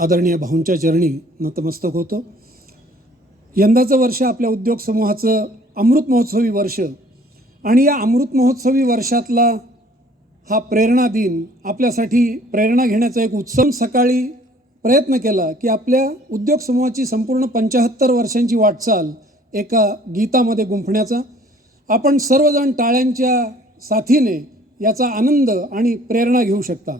आदरणीय भाऊंच्या चरणी नतमस्तक होतो। यंदाचं वर्ष आपल्या उद्योग समूहाचं अमृत महोत्सवी वर्ष आणि या अमृत महोत्सवी वर्षातला हा प्रेरणा दिन आपल्यासाठी प्रेरणा घेण्याचा एक उत्सव। सकाळी प्रयत्न केला की आपल्या उद्योग समूहाची संपूर्ण 75 वर्षांची वाटचाल एका गीतामध्ये गुंफण्याचा। आपण सर्वजण टाळ्यांच्या साथीने याचा आनंद आणि प्रेरणा घेऊ शकता।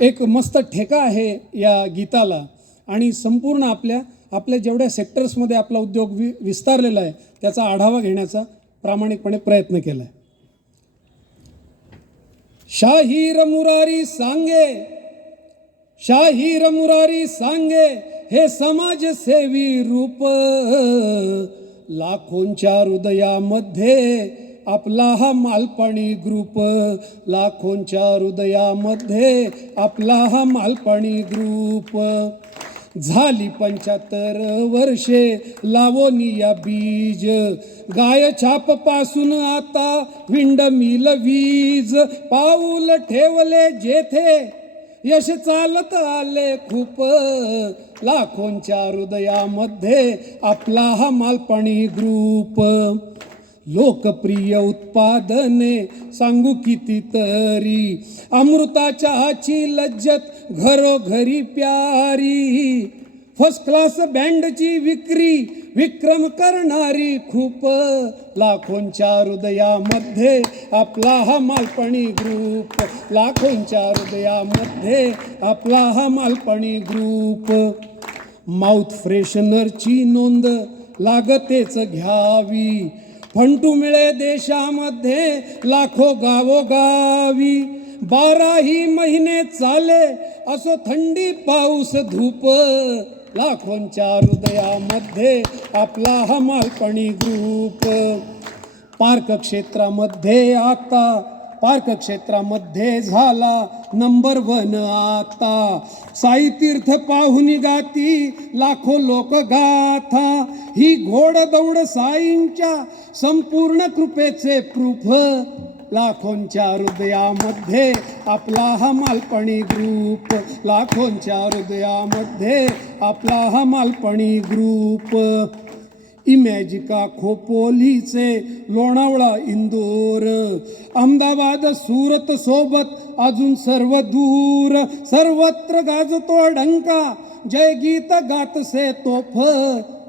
एक मस्त ठेका आहे या गीताला आणि संपूर्ण आपल्या जेवढ्या सेक्टर्समध्ये आपला उद्योग विस्तारलेला आहे त्याचा आढावा घेण्याचा प्रामाणिकपणे प्रयत्न केला आहे। शाहीर मुरारी सांगे, शाहीर मुरारी सांगे, हे समाजसेवी रूप, लाखोंच्या हृदयामध्ये आपला हा मालपाणी ग्रुप, लाखोंच्या हृदयामध्ये आपला हा मालपाणी ग्रुप। झाली 75 वर्षे लावोनी या बीज, गाय छाप पासून आता विंड मिल वीज, पाऊल ठेवले जेथे यश चालत आले खूप, लाखोंच्या हृदयामध्ये आपला हा मालपाणी ग्रुप। लोकप्रिय उत्पादने सांगू कितीतरी, अमृताच्या हाची लज्जत घरोघरी प्यारी, फर्स्ट क्लास बँडची विक्री विक्रम करणारी खूप, लाखोंच्या हृदयामध्ये आपला हा मालपाणी ग्रुप, लाखोंच्या हृदयामध्ये आपला हा मालपाणी ग्रुप। माउथ फ्रेशनरची नोंद लागतेच घ्यावी, फंटू मिळे देशामध्ये लाखो गावोगावी, 12ही महिने चाले असो थंडी पाऊस धूप, लाखोंच्या हृदयामध्ये आपला हा मालपाणी ग्रुप। पार्क क्षेत्रामध्ये झाला नंबर 1 आता, साई तीर्थ पाहुनी गाती लाखो लोक गाथा, ही घोड दौड साईंच्या संपूर्ण कृपेचे प्रूफ, लाखोंच्या हृदयामध्ये आपला हा मालपाणी ग्रुप, लाखोंच्या हृदयामध्ये आपला हा मालपाणी ग्रुप। इमॅजिका खोपोलीचे लोणावळा इंदोर, अहमदाबाद सुरत सोबत अजून सर्व दूर, सर्वत्र गाजतो डंका जय गीत गातसे तोफ,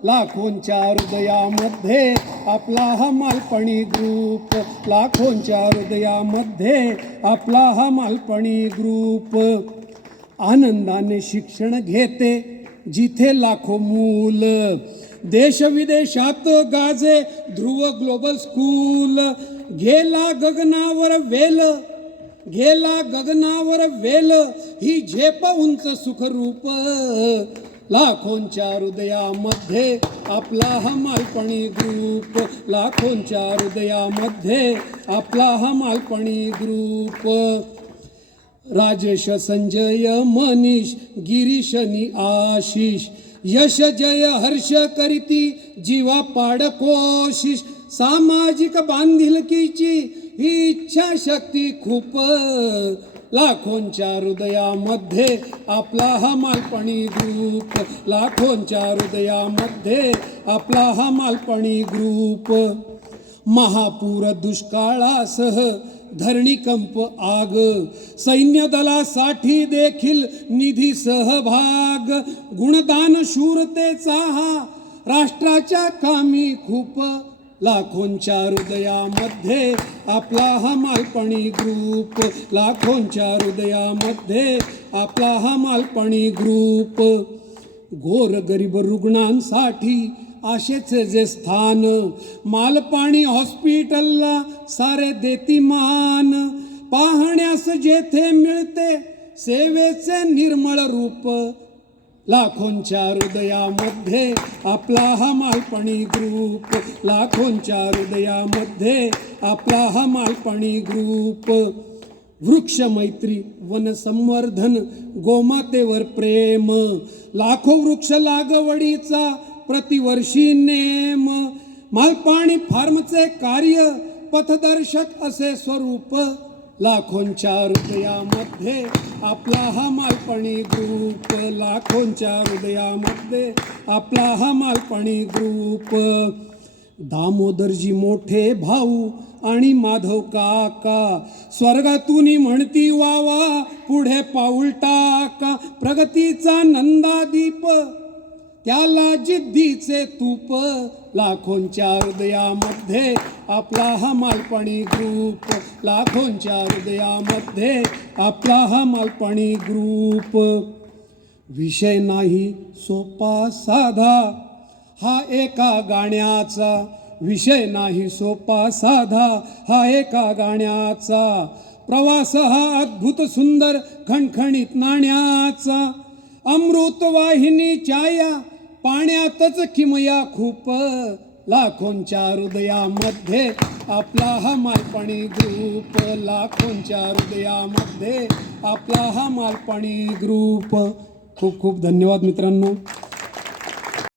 लाखोंच्या हृदयामध्ये आपला हा मालपाणी ग्रुप, लाखोंच्या हृदयामध्ये आपला हा मालपाणी ग्रुप। आनंदाने शिक्षण घेते जिथे लाखो मूल, देश विदेशात गाजे ध्रुव ग्लोबल स्कूल, गेला गगनावर वेल ही झेप उंच सुखरूप, लाखोंच्या हृदयामध्ये आपला हा मालपाणी ग्रुप, लाखोंच्या हृदयामध्ये आपला हा मालपाणी ग्रुप। राजेश संजय मनीष गिरीशनी आशिष, यश जय हर्ष करीती जीवा पाड कोशिश, सामाजिक बांधिलकीची ही इच्छा शक्ती खूप, लाखोंच्या हृदयामध्ये आपला हा मालपाणी ग्रुप, लाखोंच्या हृदयामध्ये आपला हा मालपाणी ग्रुप। महापूर दुष्काळासह धरणीकंप आग, सैन्य दलासाठी देखील निधी सहभाग, गुणदान शूरतेचा हा राष्ट्राच्या कामी खूप, लाखोंच्या हृदयामध्ये आपला हा मालपाणी ग्रुप, लाखोंच्या हृदयामध्ये आपला हा मालपाणी ग्रुप। गोरगरीब रुग्णांसाठी आशेचे जे स्थान, मालपाणी हॉस्पिटलला सारे देती मान, पाहण्यास जेथे मिळते सेवेचे निर्मळ रूप, लाखोंच्या हृदयामध्ये आपला हा मालपाणी ग्रुप, लाखोंच्या हृदयामध्ये आपला हा मालपाणी ग्रुप। वृक्ष मैत्री वन संवर्धन गोमातेवर प्रेम, लाखो वृक्ष लागवडीचा प्रतिवर्षी नेम, मालपाणी फार्मचे कार्य पथदर्शक असे स्वरूप, लाखोंच्या हृदयामध्ये आपला हा मालपणी ग्रुप, लाखोंच्या हृदयामध्ये आपला हा मालपणी ग्रुप. दामोदरजी मोठे भाऊ आणि माधव काका स्वर्गातून म्हणती वावा, पुढे पाऊल टाका. प्रगतीचा नंदादीप त्याला जिद्दीचे तूप, लाखोंच्या हृदयामध्ये आपला हा मालपणी ग्रुप, लाखोंच्या हृदयामध्ये आपला हा मालपणी ग्रुप. विषय नाही सोपा साधा हा एका गाण्याचा, विषय नाही सोपा साधा हा एका गाण्याचा. प्रवास हा अद्भुत सुंदर खणखणीत नाण्याचा. अमृतवाहिनीच्या या पाण्यातच किमया खूप, लाखोंच्या हृदयामध्ये आपला हा मालपणी ग्रुप, लाखोंच्या हृदयामध्ये आपला हा मालपणी ग्रुप. खूप खूप धन्यवाद मित्रांनो.